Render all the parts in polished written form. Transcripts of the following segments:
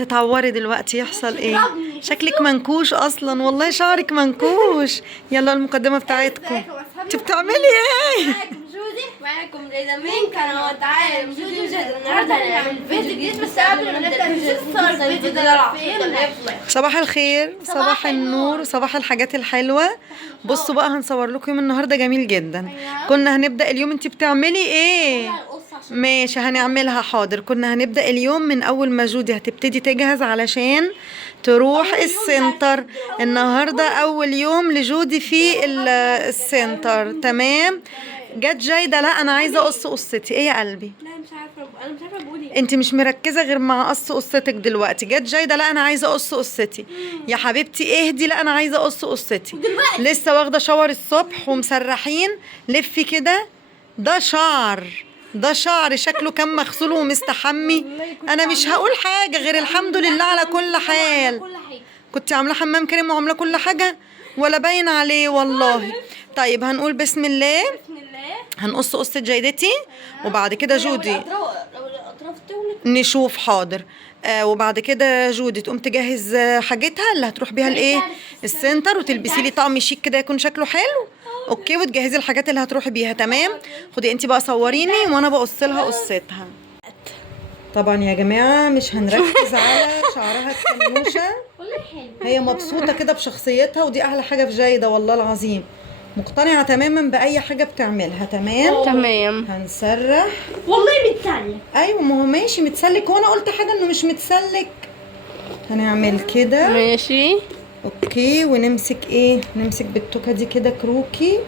هتتعوري دلوقتي، يحصل ايه؟ شكلك منكوش اصلا، والله شعرك منكوش. يلا المقدمة بتاعتكم. انت بتعملي ايه؟ معاكم جودي، معاكم ليلى مين كان هو تعالى جودي وجد. النهارده هنعمل فيديو جديد، بس قبل ما نبدا الفيديو صار الفيديو ده صباح الخير، صباح النور، صباح الحاجات الحلوة. بصوا بقى هنصور لكم يوم النهارده جميل جدا. كنا هنبدأ اليوم، انت بتعملي ايه؟ ماشي هنعملها حاضر. كنا هنبدأ اليوم من اول ما جودي هتبتدي تجهز علشان تروح السنتر. النهارده اول يوم لجودي في السنتر. تمام. جت جايده، لا انا عايزه اقص قصتي. ايه يا قلبي؟ لا مش عارفه، انا مش عارفه بقول ايه. انت مش مركزه غير مع قص قصتك دلوقتي. جت جايده، لا انا عايزه اقص قصتي. يا حبيبتي اهدي، لا انا عايزه اقص قصتي. لسه واخده شاور الصبح ومسرحين. لفي كده، ده شعر، ده شعر شكله كان مغسول ومستحمي. انا مش هقول حاجه غير الحمد لله على كل حال. كنت عامله حمام كريم وعامله كل حاجه ولا باين عليه والله. طيب هنقول بسم الله. بسم الله. هنقص قصة جيدتي وبعد كده جودي لو الاطراف تولد نشوف حاضر. وبعد كده جودي تقوم تجهز حاجتها اللي هتروح بيها الايه السنتر، وتلبسي لي طقم شيك كده يكون شكله حلو. اوكي، وتجهزي الحاجات اللي هتروحي بيها. تمام. خدي انت بقى صوريني وانا بقص لها قصتها. طبعا يا جماعه مش هنركز على شعرها الكنوشه. والله حلو. هي مبسوطه كده بشخصيتها، ودي احلى حاجه في جايده والله العظيم. مقتنعه تماما باي حاجه بتعملها. تمام. تمام. هنسرح. والله متسلك. ايوه ما هو ماشي متسلك، وانا قلت حاجه انه مش متسلك. هنعمل كده. ماشي. اوكي، ونمسك ايه، نمسك بالتوكه دي كده كروكي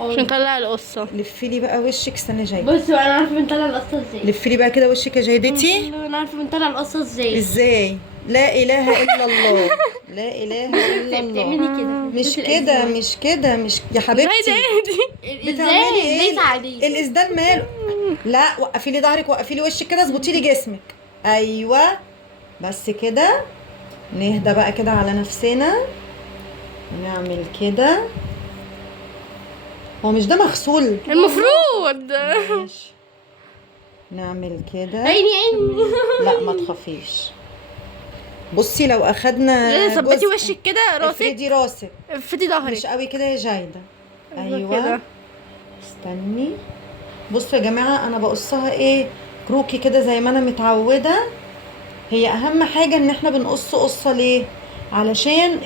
عشان نطلع القصة. لفي لي بقى وشك. استنى جاي، بصوا انا عارفه بنطلع القصه ازاي. لفي لي بقى كده وشك يا جايدتي. انا عارفه بنطلع القصه ازاي. ازاي؟ لا اله الا الله، لا اله الا الله. بتعملي كده مش كده مش كده مش يا حبيبتي. اهدي. بتعملي ايه؟ عليه الاسدال ماله؟ لا وقفي لي ظهرك، وقفي لي وشك كده، اظبطي لي جسمك. ايوه بس كده. نهدى بقى كده على نفسنا ونعمل كده. هو مش ده مغسول؟ المفروض. ماشي. نعمل كده. عيني عيني. لا ما تخافيش. بصي لو اخدنا ثبتي جزء- وشك كده، راسك، افردي راسك افردي ظهرك مش قوي كده يا جايده. ايوه كده. استني. بصوا يا جماعه انا بقصها ايه كروكي كده زي ما انا متعوده. هي اهم حاجه ان احنا بنقص قصه ليه؟ علشان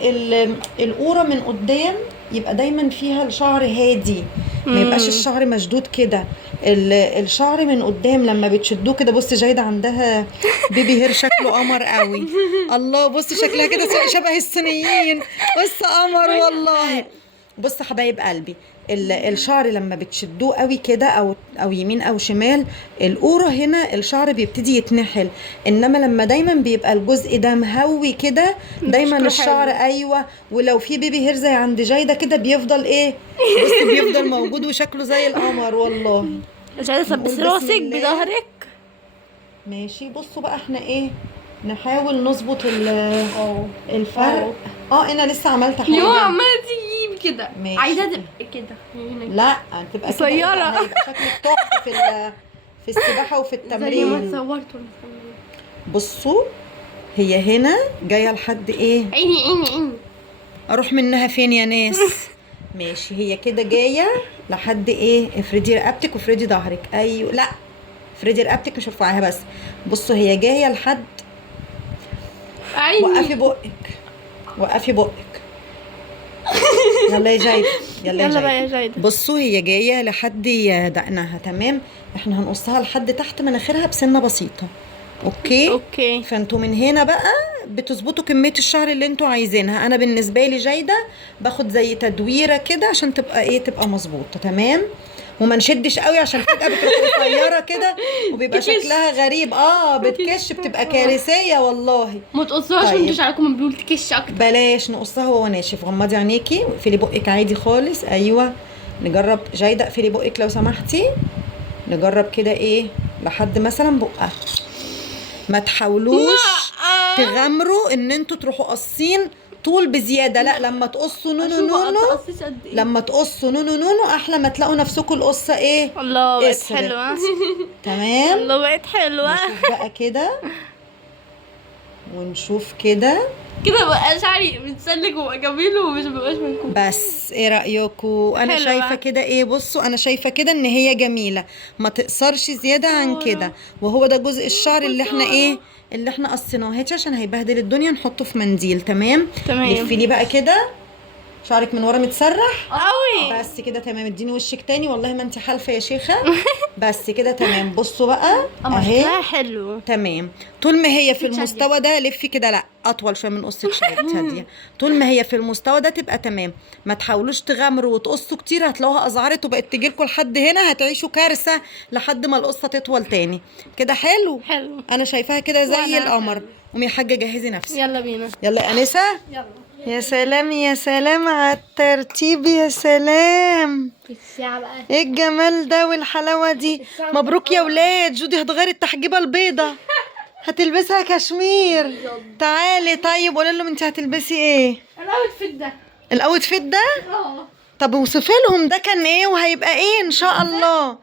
القوره من قدام يبقى دايما فيها الشعر هادي، ما يبقاش الشعر مشدود كده. الشعر من قدام لما بتشدوه كده. بصي جايده عندها بيبي هير شكله قمر قوي. الله بصي شكلها كده شبه الصينيين. بص قمر والله. بص حبايب قلبي، الشعر لما بتشدوه قوي كده او يمين او شمال، القوره هنا الشعر بيبتدي يتنحل. انما لما دايما بيبقى الجزء ده مهوي كده دايما شكله الشعر حلو. ايوه. ولو في بيبي هير زي عند جايده كده بيفضل ايه، بص بيفضل موجود وشكله زي القمر والله. مش عايزة نقول تثبتي بسم راسك الله. بظهرك. ماشي. بصوا بقى احنا ايه، نحاول نظبط الفرق. انا لسه عملت حاجه. يو عماله تجيب كده. ماشي. عايزه تبقى كده هنا. لا تبقى كده قصيرة. هيبقى شكلك تحفه في السباحه وفي زي ما التمرين. صورتوا. بصوا هي هنا جايه لحد ايه، عيني عيني عيني. اروح منها فين يا ناس؟ ماشي هي كده جايه لحد ايه. افردي رقبتك وافردي ظهرك. ايوه لا افردي رقبتك مش ارفعيها بس. بصوا هي جايه لحد. عيني. وقفي بقك، وقفي بقك. يلا يا جايده، يلا يا يلا بقى جايده. يا جايدة. بصوا هي جايه لحد دقنها. تمام. احنا هنقصها لحد تحت مناخيرها بسنه بسيطه. اوكي. اوكي. فانتوا من هنا بقى بتظبطوا كميه الشعر اللي انتوا عايزينها. انا بالنسبه لي جايده باخد زي تدويره كده عشان تبقى ايه، تبقى مظبوطه. تمام. وما نشدش قوي عشان فجاه بتروح قصيره كده وبيبقى شكلها غريب. بتكش، بتبقى كارثيه والله. ما تقصوهاش طيب. وانتوا شعركم بيقول تكش اكتر. بلاش نقصها وهو ناشف. غمضي عينيكي واقفلي بقك عادي خالص. ايوه نجرب. جايده اقفلي بقك لو سمحتي. نجرب كده ايه لحد مثلا بقها. ما تحاولوش تغامروا ان انتوا تروحوا قاصين طول بزياده. لا لما تقصوا نونو لما تقصوا نونو احلى ما تلاقوا نفسكم القصه ايه. الله بقت اسرع. حلوة. تمام. الله بقت حلوة. نشوف بقى كده. ونشوف كده. كده بقى شعري متسلك وبقى جميل ومش مبقاش منكم. بس ايه رايكم؟ انا حلوة. شايفه كده ايه، بصوا انا شايفه كده ان هي جميله، ما تقصرش زياده عن كده. وهو ده جزء الشعر اللي احنا ايه، اللي احنا قصيناه. هاتي عشان هيبهدل الدنيا، نحطه في منديل. تمام. تمام. لفي لي بقى كده شعرك من ورا متسرح. قوي. بس كده تمام. اديني وشك تاني، والله ما انت حالفه يا شيخه. بس كده تمام. بصوا بقى اهي. حلو. تمام. طول ما هي في المستوى ده لفي كده، لا اطول شويه من قصه شعرك هاديه. طول ما هي في المستوى ده تبقى تمام. ما تحاولوش تغامروا وتقصوا كتير، هتلاقوها ازعرت وبقت تجيلكوا لحد هنا، هتعيشوا كارثه لحد ما القصه تطول تاني. كده حلو. حلو. انا شايفاها كده زي وأنا القمر. قومي يا حاجه جهزي نفسك. يلا بينا. يلا يا انسه. يلا. يا سلام يا سلام على الترتيب، يا سلام. الساعة بقى. ايه الجمال ده والحلاوه دي. مبروك يا ولاد. جودي هتغير التحجيبه البيضه، هتلبسها كشمير. تعالي طيب قولي لهم انت هتلبسي ايه. الاوتفيت ده. الاوتفيت ده؟ طب اوصفي لهم ده كان ايه وهيبقى ايه ان شاء الله.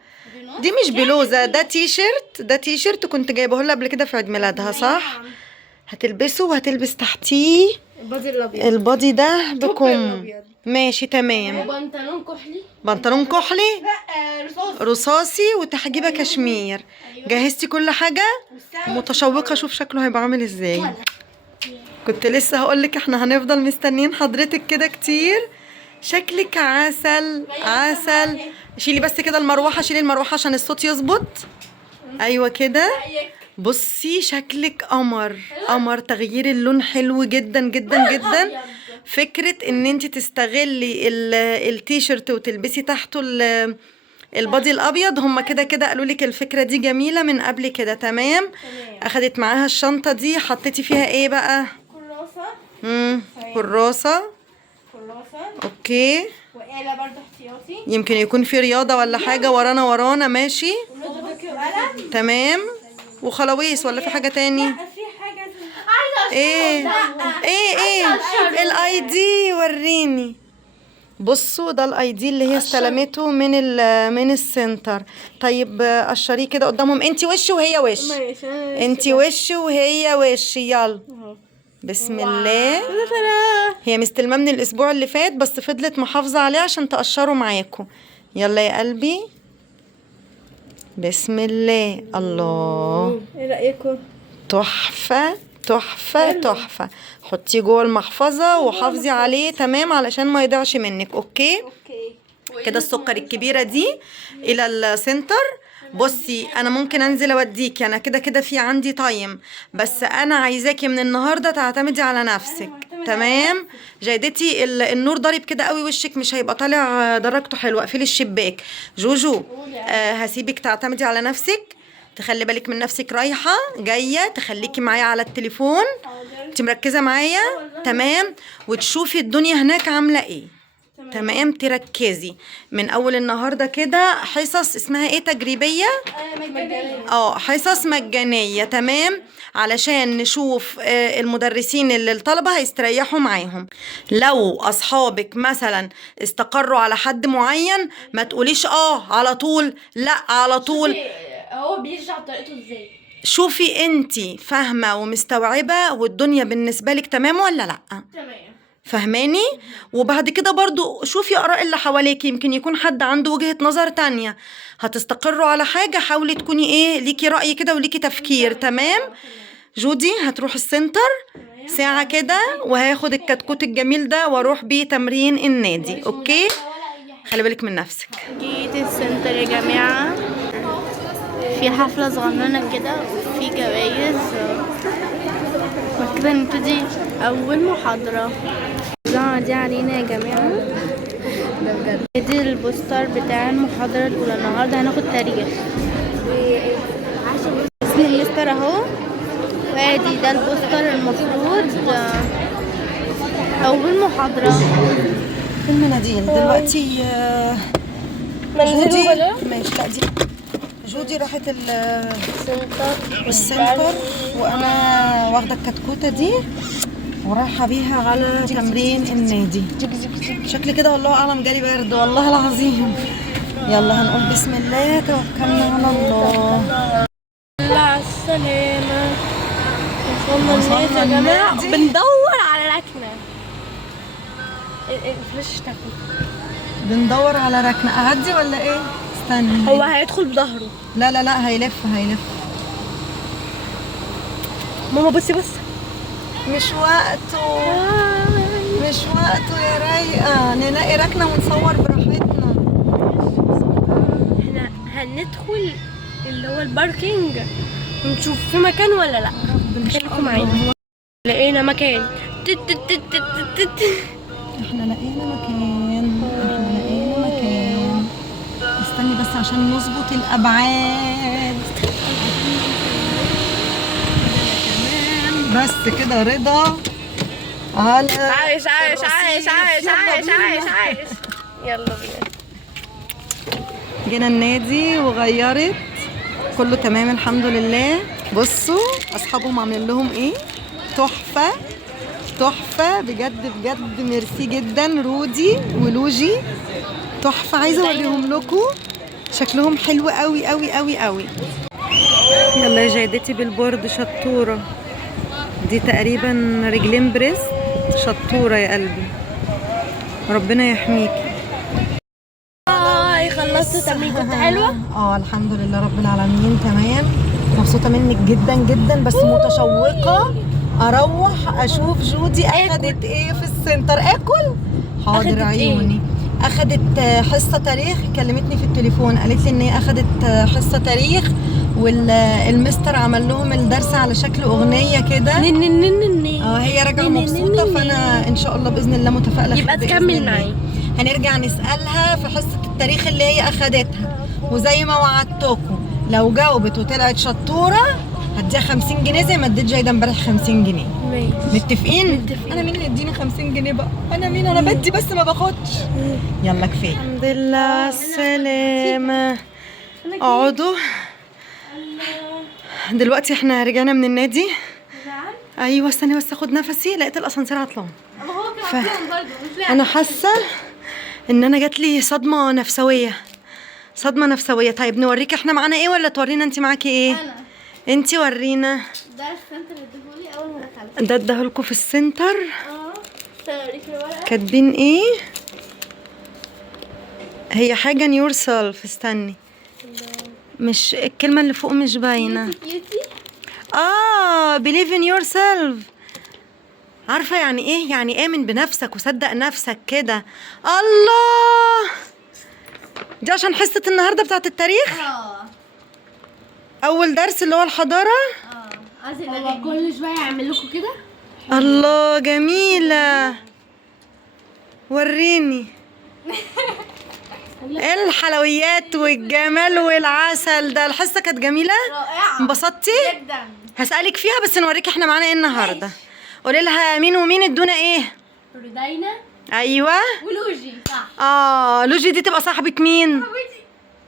دي مش بلوزه، ده تي شيرت. ده تي شيرت كنت جايبه لها قبل كده في عيد ميلادها صح. هتلبسه وهتلبس تحتيه البادي الابيض. البادي ده بكم. الأبيض. ماشي تمام. بنطلون كحلي. بنطلون كحلي لا رصاصي. رصاصي وتحجيبه كشمير. جهزتي كل حاجه؟ متشوقه اشوف شكله هيبقى عامل ازاي. كنت لسه هقولك احنا هنفضل مستنيين حضرتك كده كتير. شكلك عسل عسل. شيلي بس كده المروحه، شيلي المروحه عشان الصوت يظبط. ايوه كده. بصي شكلك قمر قمر. تغيير اللون حلو جدا جدا جدا. فكرة ان انت تستغلي التيشيرت وتلبسي تحته البادي الابيض. هم كده كده قالوا لك الفكرة دي جميلة من قبل كده. تمام. اخدت معاها الشنطة دي، حطيتي فيها ايه بقى؟ كراسة. اوكي. وآلة برضه احتياطي. يمكن يكون في رياضة ولا حاجة ورانا ماشي. وقلم. تمام. وخلاويص ولا في حاجة تاني؟ في حاجة عايزة ايه ايه الاي دي وريني. بصوا ده الاي دي اللي هي استلمته من السنتر. طيب قشريه كده قدامهم. انتي وش وهي وش. انتي وش وهي وش. يلا بسم الله. هي مستلمه من الاسبوع اللي فات بس فضلت محافظه عليه عشان تقشره معاكم. يلا يا قلبي بسم الله. الله ايه رأيكم؟ تحفة تحفة تحفة. حطيه جوه المحفظة وحافظي عليه تمام علشان ما يضيعش منك. اوكي كده. السكر الكبيرة دي الى السنتر. بصي انا ممكن انزل اوديكي، انا كده كده في عندي تايم، بس انا عايزاكي من النهارده تعتمدي على نفسك. تمام. جايدتي النور ضارب كده قوي، وشك مش هيبقى طالع درجته حلوه. اقفلي الشباك. جوجو هسيبك تعتمدي على نفسك، تخلي بالك من نفسك رايحه جايه، تخليكي معايا على التليفون، انت مركزه معايا تمام، وتشوفي الدنيا هناك عامله ايه. تمام. تركزي من اول النهارده كده. حصص اسمها ايه تجريبيه؟ مجانية. حصص مجانيه. تمام. علشان نشوف المدرسين اللي الطلبه هيستريحوا معاهم. لو اصحابك مثلا استقروا على حد معين ما تقوليش على طول، لا على طول. هو بيرجع طريقته ازاي؟ شوفي انتي فاهمه ومستوعبه والدنيا بالنسبه لك تمام ولا لا. تمام. فهماني؟ وبعد كده برضو شوفي آراء اللي حواليك، يمكن يكون حد عنده وجهة نظر تانية. هتستقروا على حاجة حاولي تكوني ليكي رأي كده وليكي تفكير. تمام. جودي هتروح السنتر ساعة كده وهاخد الكتكوت الجميل ده واروح بيه تمرين النادي. اوكي خلي بالك من نفسك. جيت السنتر يا جماعة، في حفلة صغننة كده وفي جوايز وكده. نبتدي أول محاضرة. الإذاعة دي علينا يا جماعة، ده بجد. دي البوستر بتاع المحاضرة الأولى. النهاردة هناخد تاريخ. اسم المستر اهو، وادي ده البوستر. المفروض أول محاضرة. المناديل دلوقتي جودي ماشي. لا دي جودي راحت السنتر وانا واخده الكتكوته دي ورايحه بيها على تمرين النادي. شكلي كده والله اعلم جالي برد والله العظيم. يلا هنقول بسم الله توكلنا على الله. على السلامة. وصلنا النادي يا جماعة، بندور على ركنة. الفلاش اشتغل. بندور على ركنة. اعدي ولا ايه؟ استني. هو هيدخل بظهره. لا لا لا، هيلف. ماما بصي مش وقته يا رايقة، نلاقي ركنة ونصور براحتنا. احنا هندخل اللي هو الباركينج ونشوف في مكان ولا لا. خليكم معانا. لقينا مكان. احنا لقينا مكان. استني بس عشان نظبط الابعاد. بس كده رضا على عايش. يلا بينا. جينا النادي وغيرت، كله تمام الحمد لله. بصوا اصحابهم عاملين لهم ايه، تحفه بجد ميرسي جدا رودي ولوجي، تحفه. عايزه اوريهم لكم، شكلهم حلو قوي. يلا يا جيدتي بالبورد، شطوره دي تقريبا رجلين بريست، شطوره يا قلبي، ربنا يحميكي. خلصت تمرين، كنت حلوه. الحمد لله رب العالمين تمام. مبسوطه منك جدا بس متشوقه اروح اشوف جودي اخدت ايه في السنتر. اكل حاضر عيوني. اخدت حصه تاريخ، كلمتني في التليفون قالت لي ان هي اخدت حصه تاريخ، والمستر عمل لهم الدرس على شكل اغنيه كده. هي راجعه مبسوطه، فانا ان شاء الله باذن الله متفائله. يبقى تكمل معي. هنرجع نسالها في حصه التاريخ اللي هي اخدتها، وزي ما وعدتكم لو جاوبت وطلعت شطوره هديها 50 جنيه زي ما اديت جايده امبارح 50 جنيه. متفقين؟ انا مين اللي يديني 50 جنيه بقى؟ انا بدي بس ما باخدش. يلا كفايه. الحمد لله على السلامه. اقعدوا. دلوقتي احنا رجعنا من النادي. ايوه استني بس اخد نفسي، لقيت الاسانسير عطلان. انا حاسه ان انا جات لي صدمه نفسويه. طيب نوريك احنا معانا ايه ولا تورينا انت معاكي ايه؟ انت ورينا. ده السنتر اللي اديهولي اول ما دخلت. ده اداهولكوا في السنتر. توريك الورقه. كاتبين ايه؟ هي حاجه نيور سيلف. استني، مش الكلمه اللي فوق مش باينه. believe in yourself. عارفه يعني ايه؟ يعني امن بنفسك وصدق نفسك كده. الله، دي عشان حصه النهارده بتاعت التاريخ. اول درس اللي هو الحضاره. هو كل شويه يعمل لكم كده. الله جميله، وريني. الحلويات والجمال والعسل ده. الحصه كانت جميله، رائعه، انبسطتي جدا. هسألك فيها بس نوريك احنا معانا ايه النهارده. قولي لها مين ومين ادونا ايه. رودينا ايوه ولوجي. صح. لوجي دي تبقى صاحبة مين؟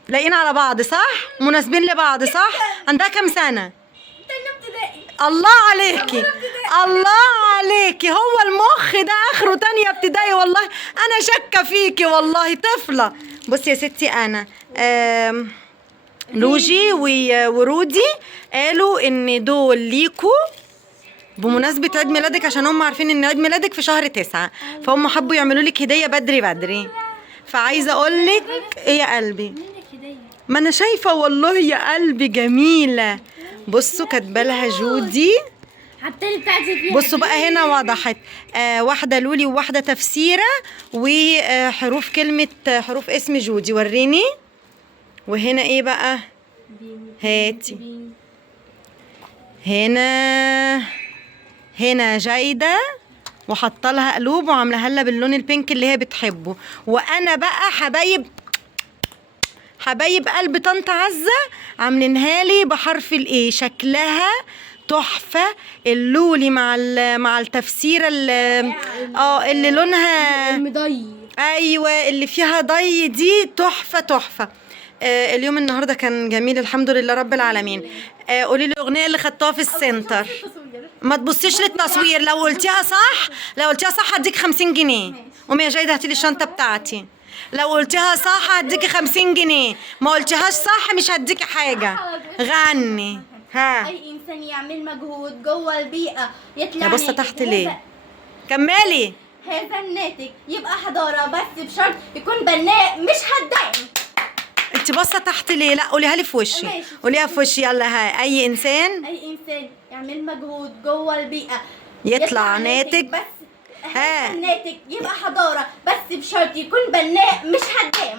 لاقيين على بعض صح؟ مناسبين لبعض صح؟ عندها كام سنة؟ تانية ابتدائي. الله عليكي، هو المخ ده اخره تانية ابتدائي. والله انا شاكه فيكي، والله طفله. بصي يا ستي، انا لوجي ورودي قالوا ان دول ليكوا بمناسبة عيد ميلادك، عشان هم عارفين ان عيد ميلادك في شهر 9، فهم حبوا يعملوا لك هدية بدري. فعايزة اقول لك ايه يا قلبي، ما انا شايفة والله يا قلبي جميلة. بصوا كاتبه لها جودي. حتى بتاعتي فيها. بصوا بقى هنا وضحت واحدة لولي وواحدة تفسيرة، وحروف كلمة حروف اسم جودي. وريني. وهنا ايه بقى؟ هاتي. هنا جايدة وحاطه لها قلوب وعاملاها لها باللون البينك اللي هي بتحبه. وانا بقى حبايب قلب طنط عزة عاملينها لي بحرف الايه، شكلها تحفه. اللولي مع التفسيره اللي لونها مضي. ايوه اللي فيها ضي دي تحفه. اليوم النهارده كان جميل الحمد لله رب العالمين. قولي لي الاغنيه اللي خدتوها في السنتر. ما تبصيش للتصوير، لو قلتيها صح هديك 50 جنيه. قومي يا جايده هاتي لي الشنطه بتاعتي. لو قلتيها صح هديكي 50 جنيه، ما قلتيهاش صح مش هديكي حاجه. غني. ها اي انسان يعمل مجهود جوه البيئه يطلع يا بص ناتج. تحت ليه؟ كملي. هذا الناتج يبقى حضاره، بس بشرط يكون بناء مش هدام. انت باصه تحت ليه؟ لا قوليها لي في وشي. ماشي. قوليها في وشي يلا. ها اي انسان اي انسان يعمل مجهود جوه البيئه يطلع ناتج. بس ها. هذا الناتج يبقى حضاره، بس بشرط يكون بناء مش هدام.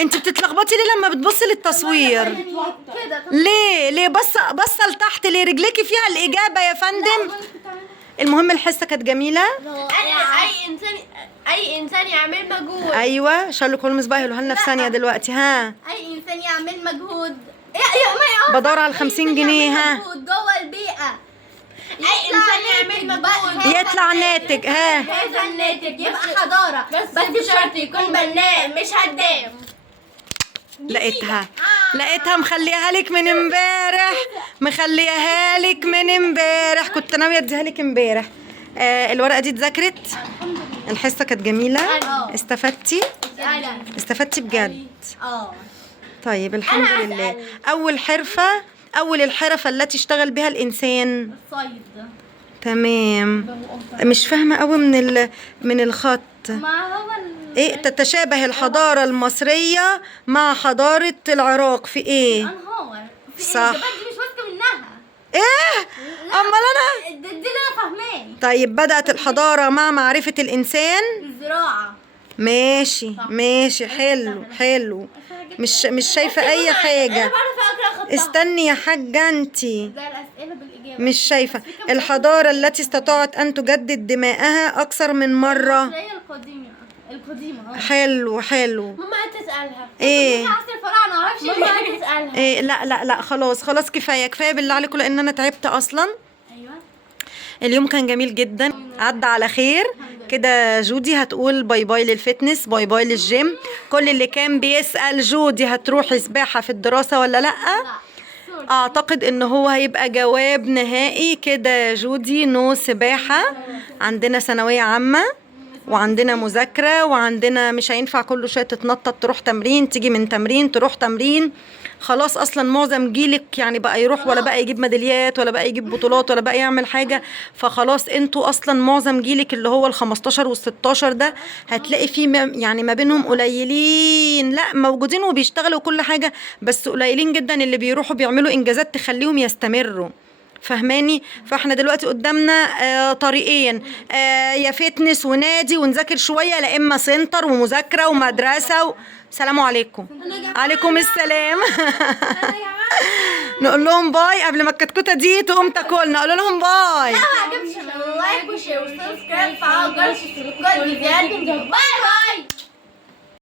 انت بتتلخبطي ليه لما بتبصي للتصوير؟ كده ليه باصه لتحت ليه؟ رجليكي فيها الاجابه يا فندم. المهم الحصه كانت جميله. اي انسان يعمل مجهود. ايوه شارلوك هولمز بقى هيقولها لنا في ثانيه دلوقتي. ها اي انسان يعمل مجهود بدور على 50 جنيه. ها مجهود جوه البيئه. اي انسان يعمل مجهود يطلع ناتج. ها هذا الناتج يبقى حضاره، بس بشرط يكون بناء مش هدام. لقيتها مخليها لك من امبارح. مخليها لك من امبارح. كنت ناويه اديها لك امبارح. الورقه دي اتذاكرت. الحصه كانت جميله. استفدتي بجد. طيب الحمد لله. اول الحرف التي اشتغل بها الانسان. الصيد. تمام. مش فاهمه قوي من الخط. ما هو ايه تتشابه الحضاره المصريه مع حضاره العراق في ايه؟ الانهار. صح. الإجابات دي مش واثقه منها. ايه امال انا. دي اللي انا فاهماه. طيب بدأت الحضاره مع معرفه الانسان. الزراعه. ماشي حلو. مش شايفه اي حاجه. انا بعرف اقرا خطها. استني يا حاجه انتي. ده الاسئله بالاجابه. مش شايفه. الحضاره التي استطاعت ان تجدد دماءها اكثر من مره. هي القديمه. حلو. ماما تسالها. ايه عصر الفراعنه ما اعرفش. ماما تسالها. إيه لا خلاص كفايه بالله عليكم لان انا تعبت اصلا. ايوه. اليوم كان جميل جدا عدى على خير كده. جودي هتقول باي باي للفتنس، باي باي للجيم. كل اللي كان بيسأل جودي هتروحي سباحة في الدراسة ولا لأ، اعتقد ان هو هيبقى جواب نهائي كده يا جودي. نو سباحة. عندنا ثانوية عامة وعندنا مذاكرة وعندنا مش هينفع كل شوية تتنطط تروح تمرين تيجي من تمرين تروح تمرين. خلاص اصلا معظم جيلك يعني بقى يروح ولا بقى يجيب ميداليات ولا بقى يجيب بطولات ولا بقى يعمل حاجة. فخلاص انتوا اصلا معظم جيلك اللي هو ال15 وال16 ده هتلاقي فيه يعني ما بينهم قليلين، لا موجودين وبيشتغلوا كل حاجة، بس قليلين جدا اللي بيروحوا بيعملوا انجازات تخليهم يستمروا. فهماني؟ فاحنا دلوقتي قدامنا طريقين، يا فتنس ونادي ونذاكر شويه، لا اما سنتر ومذاكره ومدرسه سلام عليكم. عليكم السلام. نقول لهم باي قبل ما الكتكوته دي تقوم تاكلنا. نقول لهم باي. لايك وشير وسبسكرايب وفعلوا الجرس عشان كل فيديوهات. باي باي.